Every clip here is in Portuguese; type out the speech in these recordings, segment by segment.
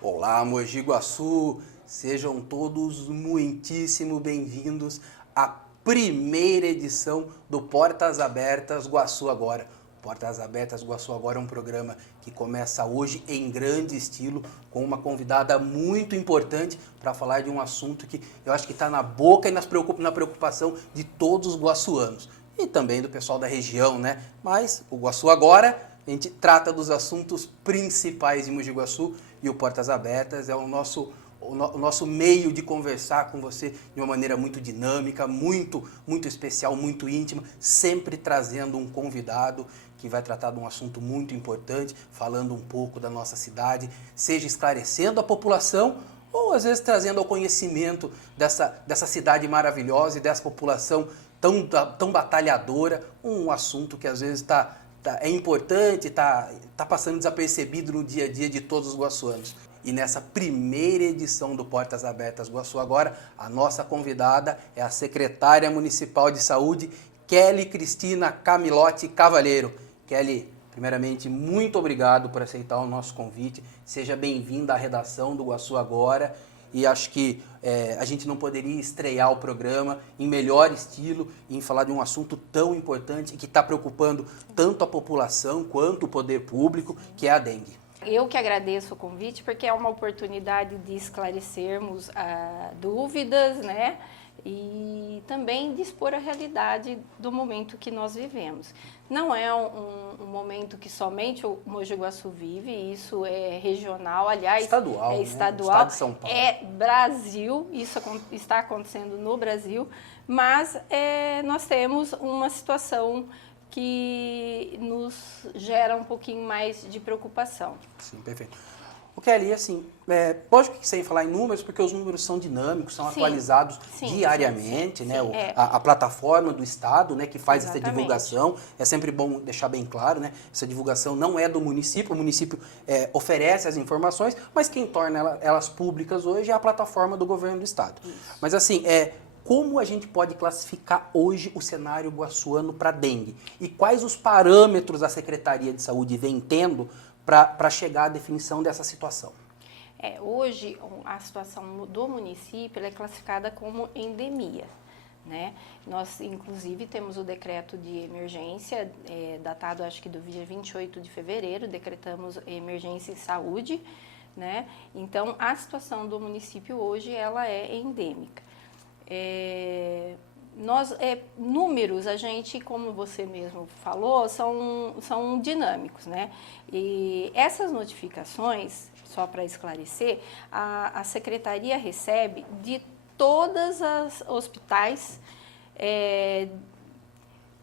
Olá, Mogi Guaçu! Sejam todos muitíssimo bem-vindos à primeira edição do Portas Abertas Guaçu Agora. Portas Abertas Guaçu Agora é um programa que começa hoje em grande estilo, com uma convidada muito importante para falar de um assunto que eu acho que está na boca e na preocupação de todos os guaçuanos e também do pessoal da região, né? Mas o Guaçu Agora, a gente trata dos assuntos principais de Mogi Guaçu e o Portas Abertas é o nosso meio de conversar com você de uma maneira muito dinâmica, muito especial, muito íntima, sempre trazendo um convidado que vai tratar de um assunto muito importante, falando um pouco da nossa cidade, seja esclarecendo a população ou às vezes trazendo ao conhecimento dessa cidade maravilhosa e dessa população tão batalhadora, um assunto que às vezes é importante, está passando desapercebido no dia a dia de todos os guaçuanos. E nessa primeira edição do Portas Abertas Guaçu Agora, a nossa convidada é a secretária municipal de saúde, Kelly Cristina Camilotti Cavalheiro. Kelly, primeiramente, muito obrigado por aceitar o nosso convite. Seja bem-vinda à redação do Guaçu Agora. E acho que a gente não poderia estrear o programa em melhor estilo, em falar de um assunto tão importante que está preocupando tanto a população quanto o poder público, que é a dengue. Eu que agradeço o convite, porque é uma oportunidade de esclarecermos dúvidas, né? E também de expor a realidade do momento que nós vivemos. Não é um momento que somente o Mogi Guaçu vive, isso é regional, aliás, estadual, é estadual, Estado de São Paulo. É Brasil, isso está acontecendo no Brasil, mas nós temos uma situação que nos gera um pouquinho mais de preocupação. Sim, perfeito. O Kelly, assim, lógico que sem falar em números, porque os números são dinâmicos, são atualizados diariamente, né? A plataforma do Estado, né, que faz essa divulgação, é sempre bom deixar bem claro, né? Essa divulgação não é do município, o município oferece as informações, mas quem torna elas públicas hoje é a plataforma do governo do Estado. Isso. Mas assim, como a gente pode classificar hoje o cenário guaçuano para dengue? E quais os parâmetros a Secretaria de Saúde vem tendo para chegar à definição dessa situação? Hoje, a situação do município é classificada como endemia, né? Nós, inclusive, temos o decreto de emergência, datado, acho que do dia 28 de fevereiro, decretamos emergência em saúde, né? Então, a situação do município hoje, ela é endêmica. Números, a gente, como você mesmo falou, são dinâmicos, né? E essas notificações, só para esclarecer, a Secretaria recebe de todas as hospitais,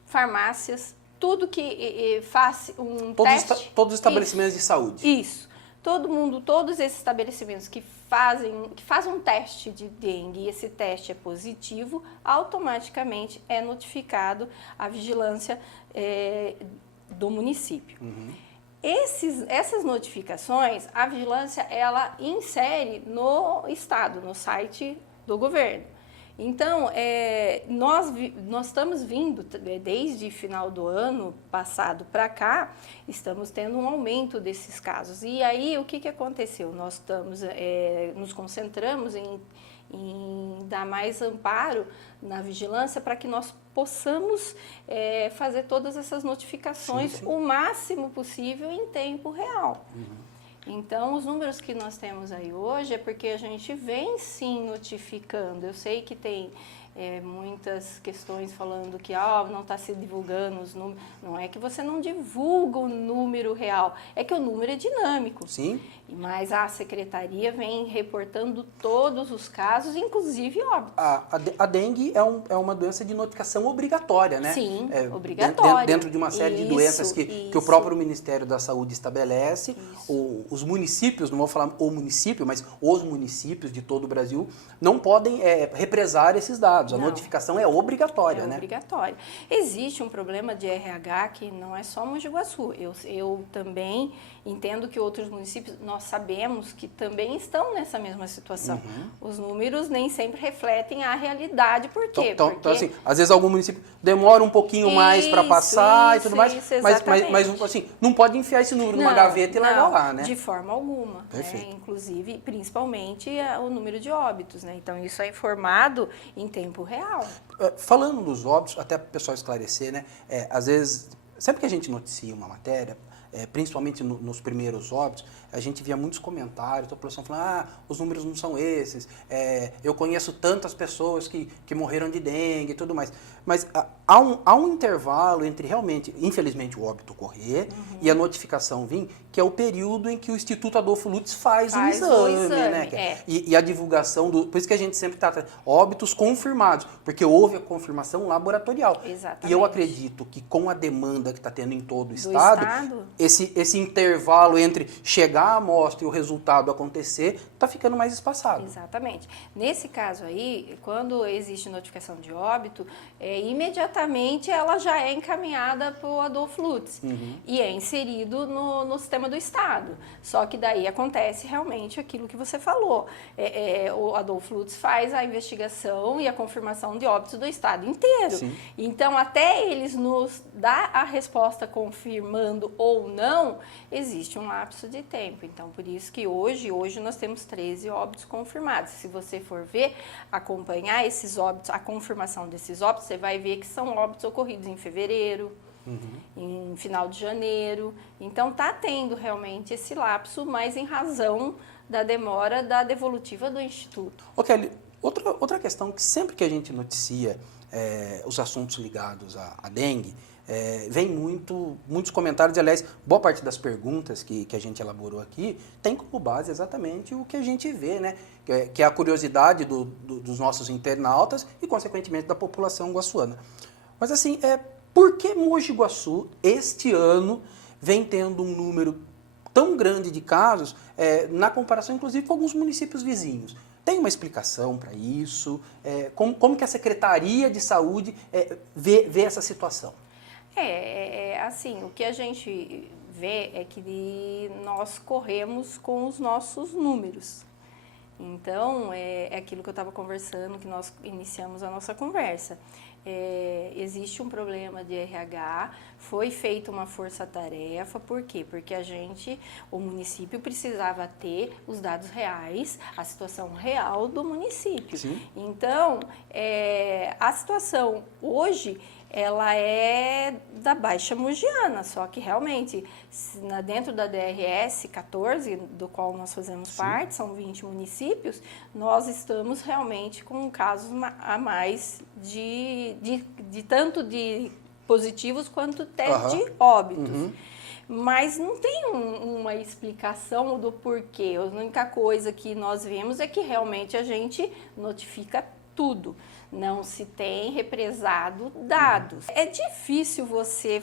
farmácias, tudo que faz um teste. Todos os estabelecimentos de saúde. Isso. Todos esses estabelecimentos que fazem um teste de dengue e esse teste é positivo, automaticamente é notificado a vigilância do município. Uhum. Essas notificações, a vigilância, ela insere no Estado, no site do governo. Então, nós estamos vindo, desde final do ano passado para cá, estamos tendo um aumento desses casos. E aí, o que aconteceu? Nós nos concentramos em dar mais amparo na vigilância para que nós possamos fazer todas essas notificações o máximo possível em tempo real. Uhum. Então, os números que nós temos aí hoje é porque a gente vem sim notificando. Eu sei que tem muitas questões falando que não está se divulgando os números. Não é que você não divulga o número real, é que o número é dinâmico. Sim. Mas a secretaria vem reportando todos os casos, inclusive óbitos. A dengue é uma doença de notificação obrigatória, né? Sim, obrigatória. Dentro de uma série de doenças que o próprio Ministério da Saúde estabelece. Os municípios, não vou falar o município, mas os municípios de todo o Brasil não podem represar esses dados. dados, a Não. notificação é obrigatória, né? Obrigatória. Existe um problema de RH que não é só Mogi Guaçu. Eu também entendo que outros municípios, nós sabemos que também estão nessa mesma situação. Os números nem sempre refletem a realidade. Por quê? Então, assim, às vezes algum município demora um pouquinho mais para passar e tudo mais, mas assim, não pode enfiar esse número numa gaveta e largar lá, né? De forma alguma. Perfeito. Né? Inclusive, principalmente o número de óbitos, né? Então, isso é informado em tempo real. Falando dos óbitos, até para o pessoal esclarecer, né? Às vezes, sempre que a gente noticia uma matéria, principalmente nos primeiros óbitos, a gente via muitos comentários da população falando, os números não são esses, eu conheço tantas pessoas que morreram de dengue e tudo mais. Mas há um intervalo entre realmente, infelizmente, o óbito ocorrer e a notificação vir, que é o período em que o Instituto Adolfo Lutz faz o exame, né? E a divulgação, por isso que a gente sempre trata óbitos confirmados, porque houve a confirmação laboratorial. Exatamente. E eu acredito que com a demanda que está tendo em todo o estado, esse intervalo entre chegar a amostra e o resultado acontecer está ficando mais espaçado. Exatamente. Nesse caso aí, quando existe notificação de óbito, imediatamente ela já é encaminhada para o Adolfo Lutz e é inserido no sistema do estado. Só que daí acontece realmente aquilo que você falou. O Adolfo Lutz faz a investigação e a confirmação de óbitos do estado inteiro. Sim. Então, até eles nos dar a resposta confirmando ou não, existe um lapso de tempo. Então, por isso que hoje nós temos 13 óbitos confirmados. Se você for ver, acompanhar esses óbitos, a confirmação desses óbitos, você vai ver que são óbitos ocorridos em fevereiro, em final de janeiro. Então, está tendo realmente esse lapso, mas em razão da demora da devolutiva do Instituto. Kelly, outra questão que sempre que a gente noticia os assuntos ligados à dengue, vem muitos comentários, aliás, boa parte das perguntas que a gente elaborou aqui tem como base exatamente o que a gente vê, né? Que é a curiosidade dos nossos internautas e, consequentemente, da população guaçuana. Mas, assim, por que Mogi Guaçu, este ano, vem tendo um número tão grande de casos, na comparação, inclusive, com alguns municípios vizinhos? Tem uma explicação para isso? Como que a Secretaria de Saúde vê essa situação? Assim, o que a gente vê é que nós corremos com os nossos números. Então, é aquilo que eu estava conversando, que nós iniciamos a nossa conversa. Existe um problema de RH, foi feita uma força-tarefa, por quê? Porque o município precisava ter os dados reais, a situação real do município. Sim. Então, a situação hoje, ela é da Baixa Mogiana, só que realmente, dentro da DRS 14, do qual nós fazemos parte, são 20 municípios, nós estamos realmente com casos a mais tanto de positivos quanto de óbitos. Mas não tem uma explicação do porquê. A única coisa que nós vemos é que realmente a gente notifica tudo. Não se tem represado dados. É difícil você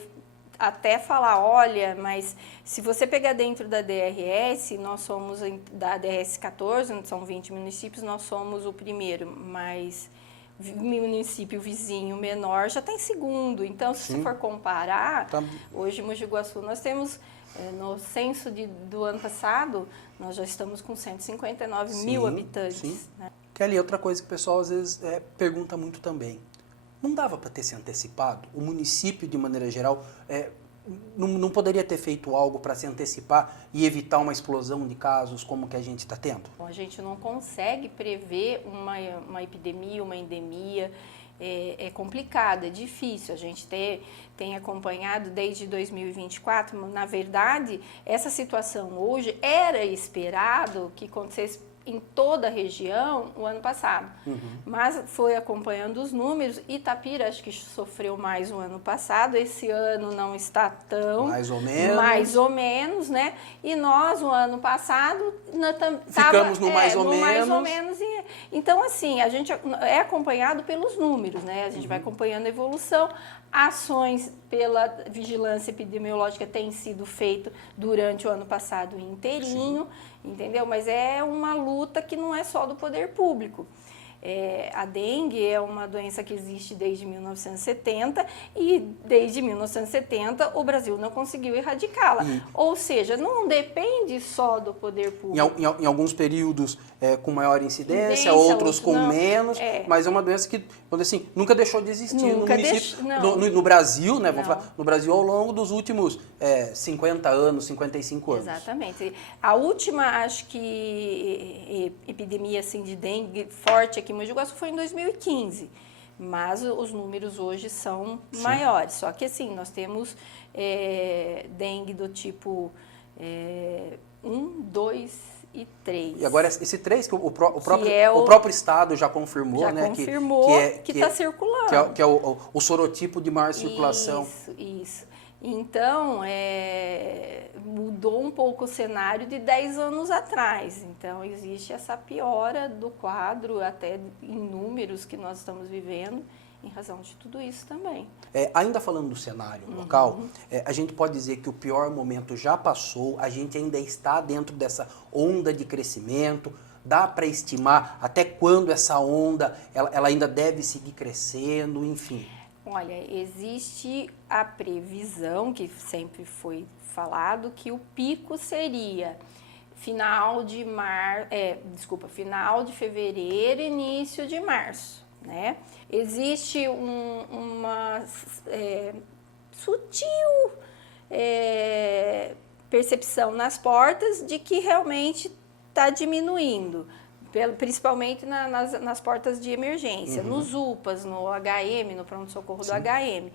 até falar, olha, mas se você pegar dentro da DRS, nós somos da DRS 14, são 20 municípios, nós somos o primeiro, mas município vizinho menor já está em segundo. Então, se você for comparar, hoje em Mogi Guaçu nós temos, no censo do ano passado, nós já estamos com 159 mil habitantes. Né? Kelly, outra coisa que o pessoal às vezes pergunta muito também. Não dava para ter se antecipado? O município, de maneira geral, não poderia ter feito algo para se antecipar e evitar uma explosão de casos como que a gente está tendo? A gente não consegue prever uma epidemia, uma endemia. É complicado, é difícil. A gente tem acompanhado desde 2024. Na verdade, essa situação hoje era esperado que acontecesse em toda a região o ano passado. Mas foi acompanhando os números. Itapira, acho que sofreu mais o ano passado. Esse ano não está tão... Mais ou menos. Mais ou menos, né? E nós, o ano passado, ficamos no mais ou menos. Mais ou menos. Então, assim, a gente é acompanhado pelos números, né? A gente vai acompanhando a evolução. Ações pela vigilância epidemiológica têm sido feitas durante o ano passado inteirinho, entendeu? Mas é uma luta que não é só do poder público. A dengue é uma doença que existe desde 1970 e desde 1970 o Brasil não conseguiu erradicá-la. Ou seja, não depende só do poder público. Em alguns períodos com maior incidência, outros com não, menos, mas é uma doença que, assim, nunca deixou de existir no município, no Brasil, né? Vamos falar, no Brasil ao longo dos últimos 50 anos, 55 anos. Exatamente. A última, acho que, epidemia assim, de dengue forte aqui em Mogi Guaçu foi em 2015, mas os números hoje são maiores. Só que assim, nós temos dengue do tipo 1, 2 e 3. E agora esse 3, que o próprio Estado já confirmou, já né? Confirmou que está circulando. Que é o sorotipo de maior circulação. Isso. Então, mudou um pouco o cenário de 10 anos atrás. Então, existe essa piora do quadro, até em números que nós estamos vivendo, em razão de tudo isso também. Ainda falando do cenário local, a gente pode dizer que o pior momento já passou, a gente ainda está dentro dessa onda de crescimento. Dá para estimar até quando essa onda ela ainda deve seguir crescendo, enfim? Olha, existe a previsão, que sempre foi falado, que o pico seria final de fevereiro, início de março, né? Existe uma sutil percepção nas portas de que realmente está diminuindo, principalmente nas portas de emergência, nos UPAs, no HM, no pronto-socorro do HM.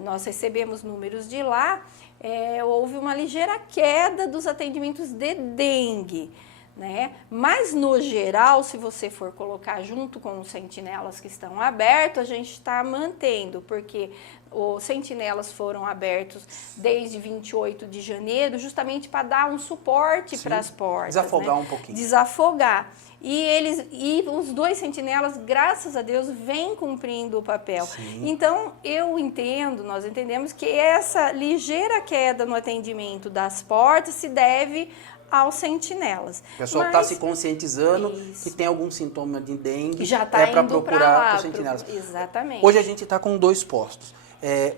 Nós recebemos números de lá, houve uma ligeira queda dos atendimentos de dengue, né? Mas, no geral, se você for colocar junto com os sentinelas que estão abertos, a gente está mantendo, porque os sentinelas foram abertos desde 28 de janeiro, justamente para dar um suporte para as portas. Desafogar, né? Um pouquinho. Desafogar. E os 2 sentinelas, graças a Deus, vêm cumprindo o papel. Sim. Então, nós entendemos que essa ligeira queda no atendimento das portas se deve aos sentinelas. O pessoal está se conscientizando que tem algum sintoma de dengue, já está para procurar os sentinelas. Exatamente. Hoje a gente está com 2 postos.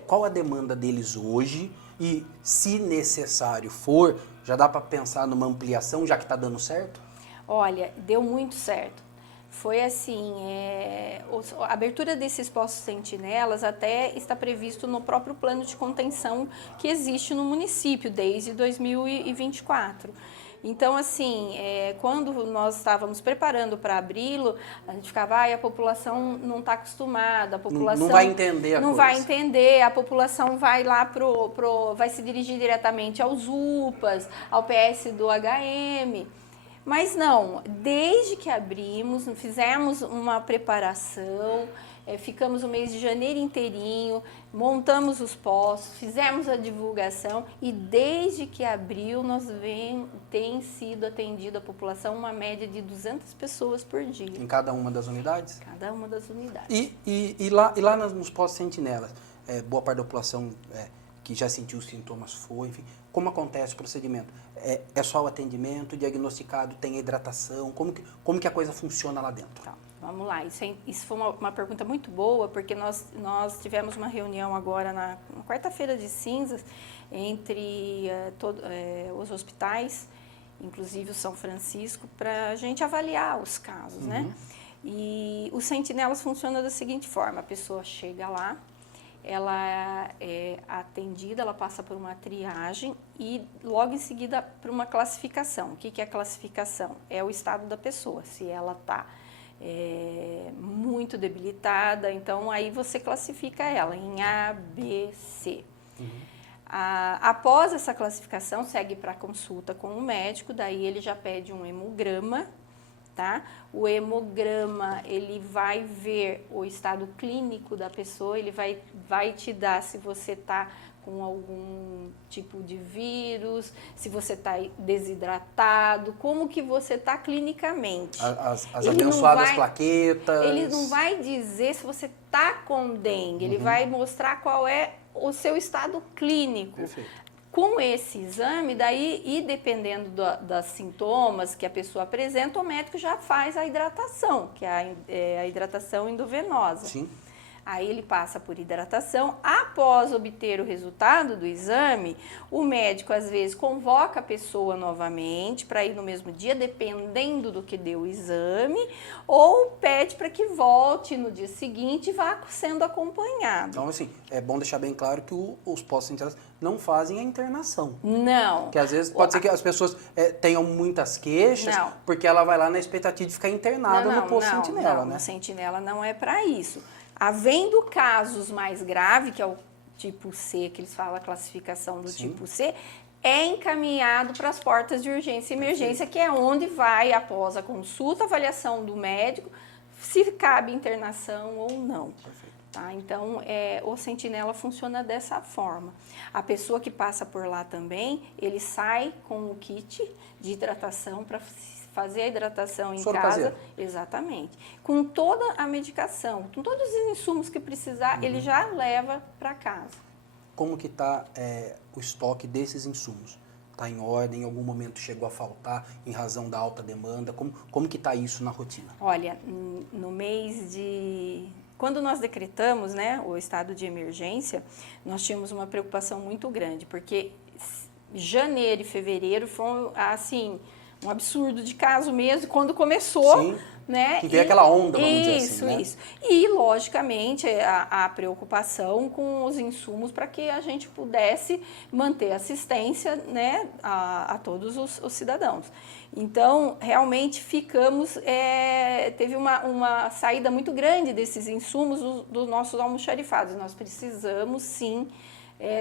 Qual a demanda deles hoje? E, se necessário for, já dá para pensar numa ampliação, já que está dando certo? Olha, deu muito certo. Foi assim, a abertura desses postos sentinelas até está previsto no próprio plano de contenção que existe no município desde 2024. Então, assim, quando nós estávamos preparando para abri-lo, a gente ficava, a população não está acostumada, a população... Não vai entender a coisa. Não vai entender, a população vai lá vai se dirigir diretamente aos UPAs, ao PS do HM... Mas não, desde que abrimos, fizemos uma preparação, ficamos o mês de janeiro inteirinho, montamos os postos, fizemos a divulgação e desde que abriu tem sido atendida a população uma média de 200 pessoas por dia. Em cada uma das unidades? Cada uma das unidades. E lá nos postos sentinelas, boa parte da população que já sentiu os sintomas enfim, como acontece o procedimento? É só o atendimento, diagnosticado, tem a hidratação, como que a coisa funciona lá dentro? Tá, vamos lá, isso foi uma pergunta muito boa, porque nós tivemos uma reunião agora na quarta-feira de cinzas entre os hospitais, inclusive o São Francisco, para a gente avaliar os casos, né? E os sentinelas funcionam da seguinte forma, a pessoa chega lá, ela é atendida, ela passa por uma triagem e logo em seguida por uma classificação. O que é a classificação? É o estado da pessoa, se ela está muito debilitada, então aí você classifica ela em A, B, C. Após essa classificação, segue para consulta com o médico, daí ele já pede um hemograma, tá? O hemograma, ele vai ver o estado clínico da pessoa, ele vai te dar se você está com algum tipo de vírus, se você está desidratado, como que você está clinicamente. As abençoadas plaquetas. Ele não vai dizer se você está com dengue, ele vai mostrar qual é o seu estado clínico. Perfeito. Com esse exame, daí, e dependendo das sintomas que a pessoa apresenta, o médico já faz a hidratação, que é a hidratação endovenosa. Sim. Aí ele passa por hidratação. Após obter o resultado do exame, o médico às vezes convoca a pessoa novamente para ir no mesmo dia, dependendo do que deu o exame, ou pede para que volte no dia seguinte e vá sendo acompanhado. Então, assim, é bom deixar bem claro que os postos sanitários não fazem a internação. Não. Que às vezes pode ser que as pessoas tenham muitas queixas, Não. porque ela vai lá na expectativa de ficar internada no posto sentinela, né? No sentinela não é para isso. Havendo casos mais graves, que é o tipo C, que eles falam a classificação do Sim. tipo C, é encaminhado para as portas de urgência e emergência, que é onde vai, após a consulta, avaliação do médico, se cabe internação ou não. Perfeito. Tá? Então, o sentinela funciona dessa forma. A pessoa que passa por lá também, ele sai com o kit de hidratação para fazer a hidratação em Soro casa. caseiro. Exatamente. Com toda a medicação, com todos os insumos que precisar, ele já leva para casa. Como que está o estoque desses insumos? Está em ordem? Em algum momento chegou a faltar em razão da alta demanda? Como que está isso na rotina? Olha, no mês de... Quando nós decretamos, né, o estado de emergência, nós tínhamos uma preocupação muito grande, porque janeiro e fevereiro foi, assim, um absurdo de caso mesmo, quando começou... Sim. Né? Que veio aquela onda, vamos dizer assim, né? Isso. E, logicamente, a preocupação com os insumos para que a gente pudesse manter assistência, né, a todos os cidadãos. Então, realmente, teve uma saída muito grande desses insumos dos nossos almoxarifados. Nós precisamos, sim,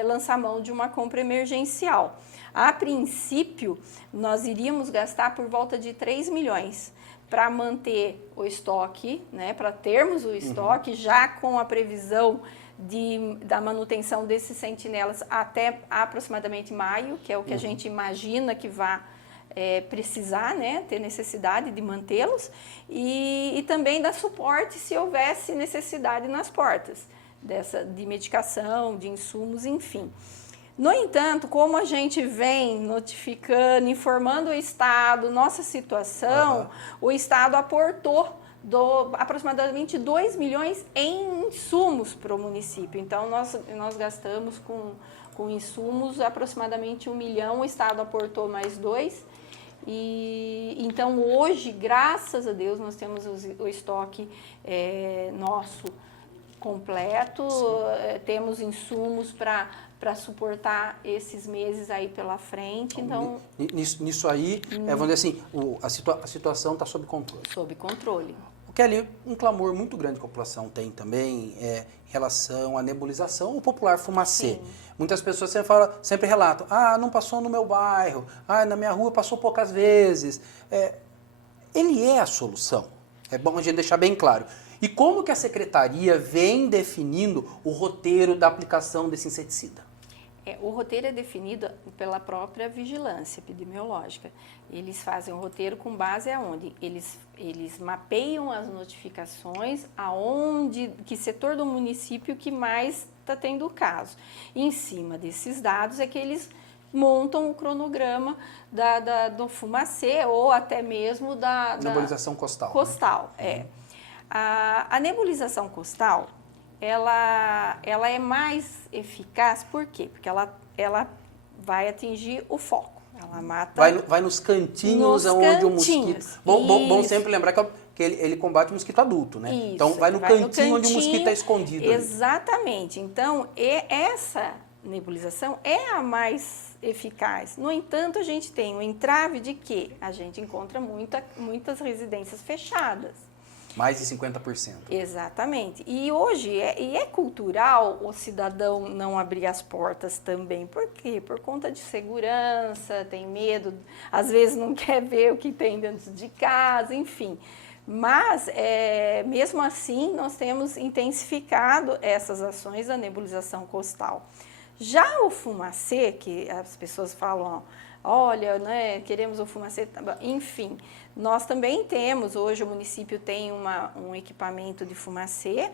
lançar mão de uma compra emergencial. A princípio, nós iríamos gastar por volta de 3 milhões para manter o estoque, né, para termos o estoque, já com a previsão da manutenção desses sentinelas até aproximadamente maio, que é o que a gente imagina que vai precisar, né, ter necessidade de mantê-los, e também dar suporte se houvesse necessidade nas portas, de medicação, de insumos, enfim. No entanto, como a gente vem notificando, informando o Estado, nossa situação, o Estado aportou aproximadamente 2 milhões em insumos para o município. Então, nós gastamos com insumos aproximadamente 1 milhão, o Estado aportou mais 2. Então, hoje, graças a Deus, nós temos o estoque nosso completo, temos insumos para suportar esses meses aí pela frente. Então, nisso aí, vamos dizer assim, a situação está sob controle. Sob controle. O que ali, um clamor muito grande que a população tem também em relação à nebulização, o popular fumacê. Sim. Muitas pessoas sempre relatam, não passou no meu bairro, na minha rua passou poucas vezes. Ele é a solução. É bom a gente deixar bem claro. E como que a secretaria vem definindo o roteiro da aplicação desse inseticida? O roteiro é definido pela própria vigilância epidemiológica. Eles fazem o roteiro com base aonde? Eles mapeiam as notificações que setor do município que mais está tendo o caso. E em cima desses dados é que eles montam o cronograma do fumacê ou até mesmo da nebulização costal. Costal, né? A nebulização costal, ela é mais eficaz, por quê? Porque ela vai atingir o foco, ela mata... Vai nos cantinhos onde o mosquito... Bom sempre lembrar que ele combate o mosquito adulto, né? Isso, então vai no cantinho onde o mosquito está escondido. Exatamente. Ali. Então, essa nebulização é a mais eficaz. No entanto, a gente tem um entrave de que a gente encontra muitas residências fechadas. Mais de 50%. Exatamente. E hoje é cultural o cidadão não abrir as portas também. Por quê? Por conta de segurança, tem medo, às vezes não quer ver o que tem dentro de casa, enfim. Mas, mesmo assim, nós temos intensificado essas ações da nebulização costal. Já o fumacê, que as pessoas falam... Olha, né, queremos o fumacê, enfim, nós também temos, hoje o município tem um equipamento de fumacê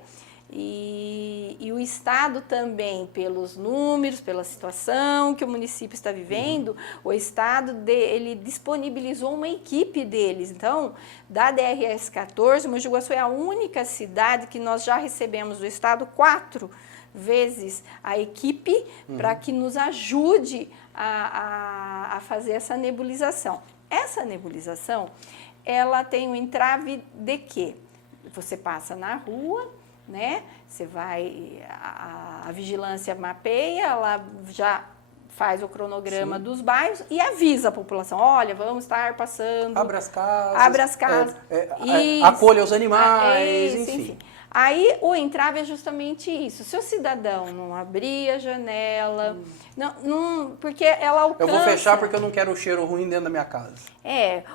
E o Estado também, pelos números, pela situação que o município está vivendo, o Estado ele disponibilizou uma equipe deles. Então, da DRS 14, Mogi Guaçu é a única cidade que nós já recebemos do Estado 4 vezes a equipe para que nos ajude a fazer essa nebulização. Essa nebulização, ela tem um entrave de quê? Você passa na rua, né? Você vai, a vigilância mapeia, ela já faz o cronograma dos bairros e avisa a população, olha, vamos estar passando... Abre as casas. Abre as casas. Acolha os animais, enfim. Aí o entrave é justamente isso. Se o cidadão não abrir a janela, porque ela alcança... Eu vou fechar porque eu não quero o cheiro ruim dentro da minha casa.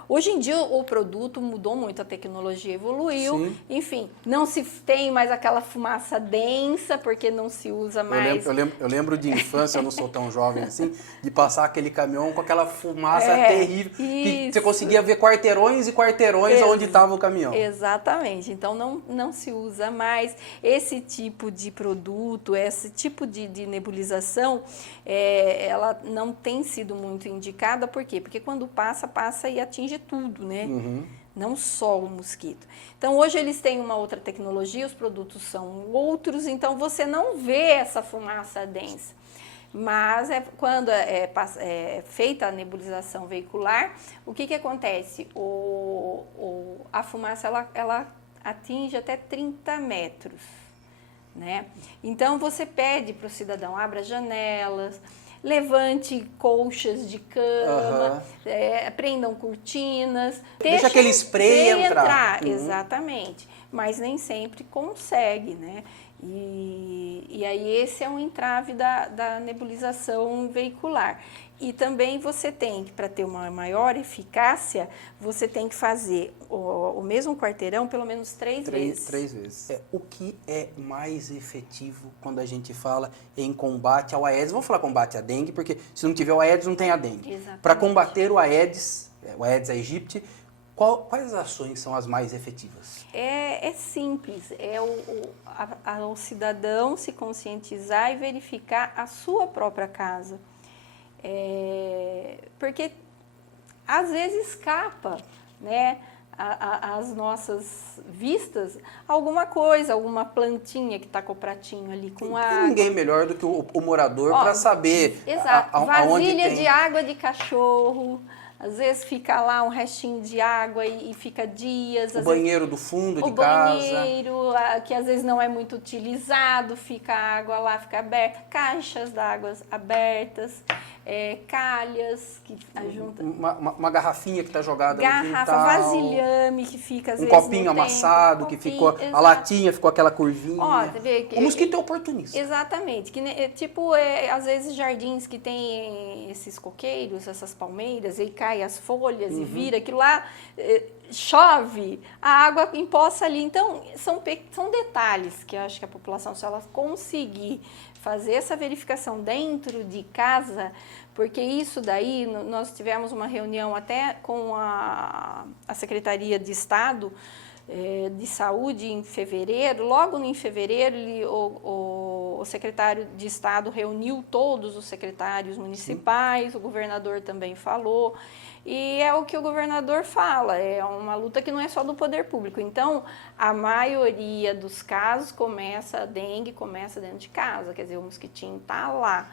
Hoje em dia o produto mudou muito, a tecnologia evoluiu, Sim. enfim, não se tem mais aquela fumaça densa, porque não se usa mais... Eu lembro de infância, eu não sou tão jovem assim, de passar aquele caminhão com aquela fumaça terrível, que você conseguia ver quarteirões e quarteirões onde estava o caminhão. Exatamente, então não se usa mais esse tipo de produto, esse tipo de nebulização, ela não tem sido muito indicada, por quê? Porque quando passa e atinge tudo, né? Não só o mosquito. Então, hoje eles têm uma outra tecnologia, os produtos são outros, então você não vê essa fumaça densa. Mas quando é feita a nebulização veicular, o que acontece? A fumaça ela atinge até 30 metros. Né? Então, você pede para o cidadão, abra janelas, levante colchas de cama, prendam cortinas. Deixa aquele spray entrar. Exatamente. Mas nem sempre consegue, né? E aí esse é um entrave da nebulização veicular. E também você tem que, para ter uma maior eficácia, você tem que fazer o mesmo quarteirão pelo menos 3 vezes. 3 vezes. O que é mais efetivo quando a gente fala em combate ao Aedes? Vamos falar combate à dengue, porque se não tiver o Aedes, não tem a dengue. Para combater o Aedes aegypti, quais ações são as mais efetivas? É simples, o cidadão se conscientizar e verificar a sua própria casa. Porque às vezes escapa, né, as nossas vistas alguma coisa, alguma plantinha que está com o pratinho ali com água. Ninguém melhor do que o morador para saber aonde tem. Vasilha de água de cachorro. Às vezes fica lá um restinho de água e fica dias. O banheiro do fundo de casa. O banheiro, que às vezes não é muito utilizado, fica a água lá, fica aberta. Caixas d'água abertas, calhas que ajuntam. Uma garrafinha que está jogada no quintal. Garrafa, vasilhame que fica às vezes copinho amassado, que ficou... A latinha ficou aquela curvinha. Você vê que, o mosquito é oportunista. Exatamente. Às vezes jardins que tem esses coqueiros, essas palmeiras, e cai as folhas e vira aquilo lá, chove, a água empoça ali. Então, são detalhes que eu acho que a população, se ela conseguir fazer essa verificação dentro de casa, porque isso daí, nós tivemos uma reunião até com a Secretaria de Estado de Saúde em fevereiro. Logo em fevereiro, o secretário de Estado reuniu todos os secretários municipais, o governador também falou, e é o que o governador fala, é uma luta que não é só do poder público. Então, a maioria dos casos a dengue começa dentro de casa, quer dizer, o mosquitinho está lá.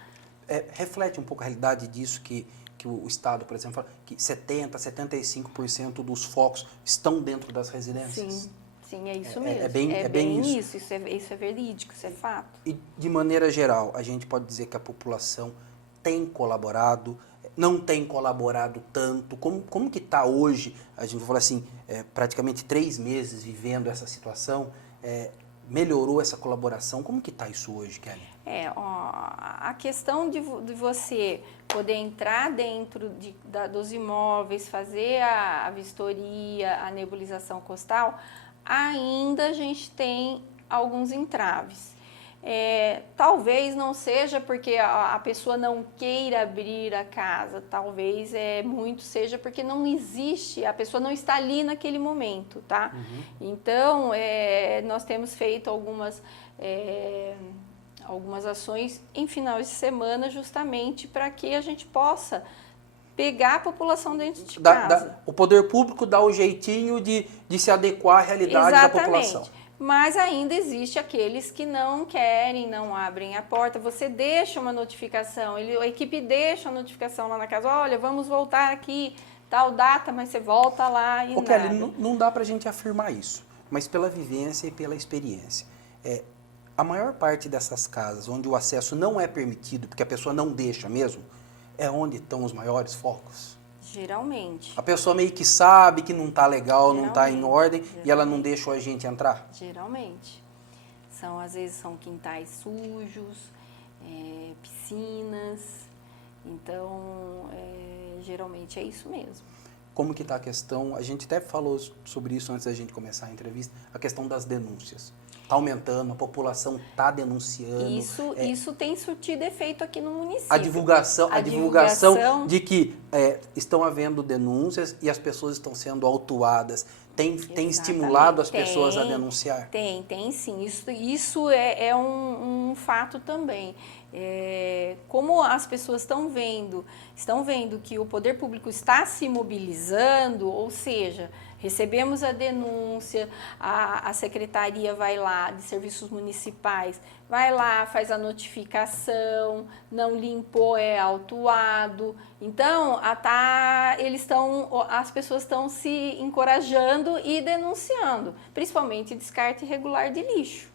Reflete um pouco a realidade disso que o Estado, por exemplo, fala que 70%, 75% dos focos estão dentro das residências. Sim, é isso mesmo. É bem isso. Isso é verídico, isso é fato. E, de maneira geral, a gente pode dizer que a população tem colaborado, não tem colaborado tanto? Como que está hoje? A gente vai falar assim, praticamente 3 meses vivendo essa situação. Melhorou essa colaboração? Como que está isso hoje, Kelly? A questão de você poder entrar dentro dos imóveis, fazer a vistoria, a nebulização costal, ainda a gente tem alguns entraves. Talvez não seja porque a pessoa não queira abrir a casa, talvez seja porque não existe, a pessoa não está ali naquele momento, tá? Então, nós temos feito algumas algumas ações em finais de semana, justamente para que a gente possa pegar a população dentro de casa. O poder público dá o jeitinho de se adequar à realidade da população. Mas ainda existe aqueles que não querem, não abrem a porta. Você deixa uma notificação, a equipe deixa a notificação lá na casa, olha, vamos voltar aqui, tal data, mas você volta lá e nada. Kelly, não dá pra gente afirmar isso, mas pela vivência e pela experiência. A maior parte dessas casas onde o acesso não é permitido, porque a pessoa não deixa mesmo, é onde estão os maiores focos. Geralmente. A pessoa meio que sabe que não está legal, não está em ordem, e ela não deixa o agente entrar? Geralmente. Às vezes são quintais sujos, piscinas. Então, geralmente é isso mesmo. Como que está a questão, a gente até falou sobre isso antes da gente começar a entrevista, a questão das denúncias. Está aumentando, a população está denunciando. Isso tem surtido efeito aqui no município. A divulgação de que estão havendo denúncias e as pessoas estão sendo autuadas. Tem estimulado as pessoas a denunciar? Tem sim. Isso é um fato também. Como as pessoas estão vendo que o poder público está se mobilizando, ou seja, recebemos a denúncia, a secretaria vai lá, de serviços municipais, vai lá, faz a notificação, não limpou, é autuado. Então, as pessoas estão se encorajando e denunciando, principalmente descarte irregular de lixo,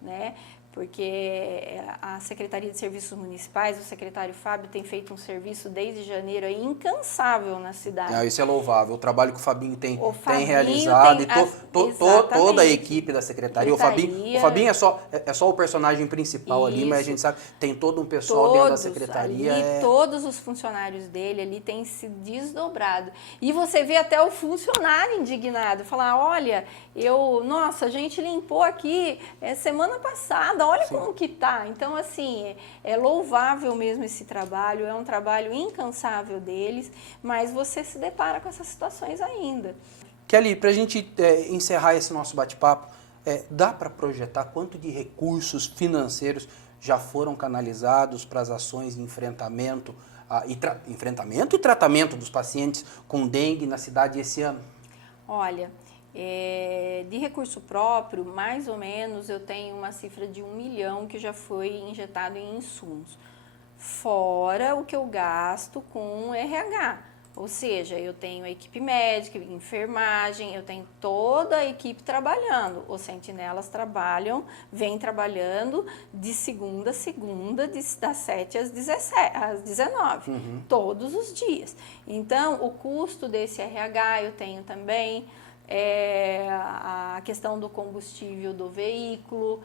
né? Porque a Secretaria de Serviços Municipais, o secretário Fábio, tem feito um serviço desde janeiro incansável na cidade. Isso é louvável. O trabalho que o Fabinho tem realizado toda a equipe da secretaria. O Fabinho é só o personagem principal ali, mas a gente sabe tem todo um pessoal dentro da secretaria. Todos os funcionários dele ali têm se desdobrado. E você vê até o funcionário indignado, falar, olha, a gente limpou aqui semana passada, olha como que tá. Então, assim, é louvável mesmo esse trabalho, é um trabalho incansável deles, mas você se depara com essas situações ainda. Kelly, para a gente encerrar esse nosso bate-papo, dá para projetar quanto de recursos financeiros já foram canalizados para as ações de enfrentamento e tratamento dos pacientes com dengue na cidade esse ano? Olha, de recurso próprio, mais ou menos, eu tenho uma cifra de 1 milhão que já foi injetado em insumos. Fora o que eu gasto com RH. Ou seja, eu tenho a equipe médica, enfermagem, eu tenho toda a equipe trabalhando. Os sentinelas vêm trabalhando de segunda a segunda, das 7 às 19, todos os dias. Então, o custo desse RH eu tenho também. A questão do combustível do veículo,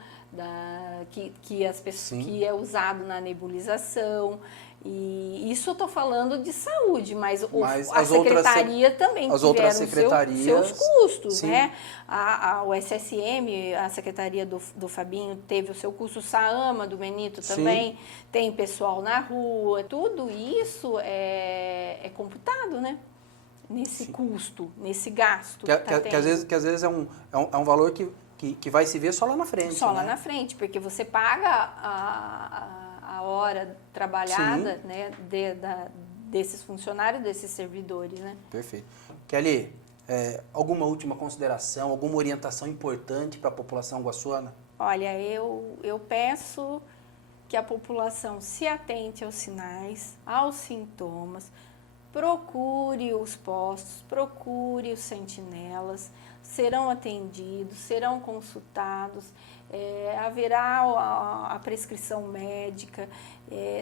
que é usado na nebulização. E isso eu estou falando de saúde, mas a secretaria também tiveram seus custos, né? O SSM, a secretaria do Fabinho, teve o seu custo, o SAAMA do Benito também, tem pessoal na rua, tudo isso é computado, né? Nesse custo, nesse gasto. Que às vezes é um valor que vai se ver só lá na frente. Só lá na frente, porque você paga a hora trabalhada, né, desses funcionários, desses servidores, né? Perfeito. Kelly, alguma última consideração, alguma orientação importante para a população guaçuana? Olha, eu peço que a população se atente aos sinais, aos sintomas, procure os postos, procure os sentinelas, serão atendidos, serão consultados, haverá a prescrição médica,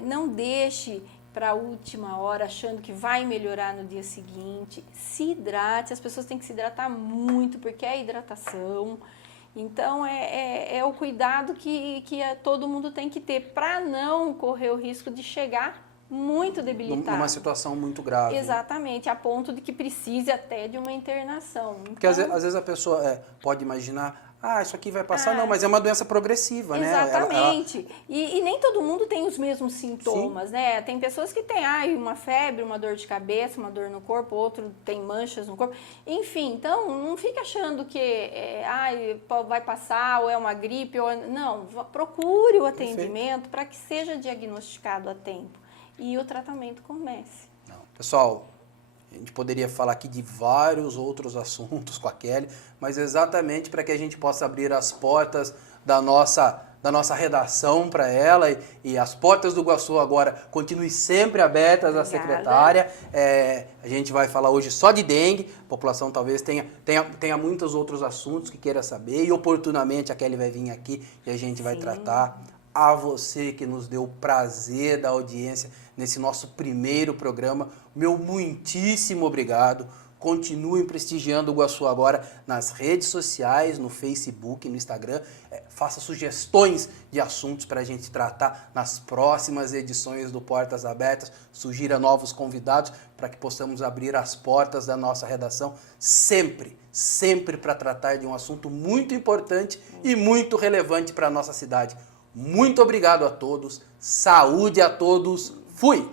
não deixe para a última hora achando que vai melhorar no dia seguinte, se hidrate, as pessoas têm que se hidratar muito, porque é hidratação. Então, é o cuidado que todo mundo tem que ter para não correr o risco de chegar muito debilitado. Numa situação muito grave. Exatamente, a ponto de que precise até de uma internação. Porque às vezes a pessoa pode imaginar, isso aqui vai passar, não, mas é uma doença progressiva, né? Exatamente. E nem todo mundo tem os mesmos sintomas, né? Tem pessoas que têm uma febre, uma dor de cabeça, uma dor no corpo, outro tem manchas no corpo. Enfim, então não fica achando que vai passar ou é uma gripe. Não, procure o atendimento para que seja diagnosticado a tempo e o tratamento comece. Não. Pessoal, a gente poderia falar aqui de vários outros assuntos com a Kelly, mas exatamente para que a gente possa abrir as portas da nossa redação para ela e as portas do Iguaçu agora continuem sempre abertas à secretária. A gente vai falar hoje só de dengue, a população talvez tenha muitos outros assuntos que queira saber e oportunamente a Kelly vai vir aqui e a gente vai tratar. A você que nos deu o prazer da audiência nesse nosso primeiro programa, meu muitíssimo obrigado. Continuem prestigiando o Iguaçu Agora nas redes sociais, no Facebook, no Instagram. Faça sugestões de assuntos para a gente tratar nas próximas edições do Portas Abertas. Sugira novos convidados para que possamos abrir as portas da nossa redação sempre para tratar de um assunto muito importante e muito relevante para a nossa cidade. Muito obrigado a todos, saúde a todos, fui!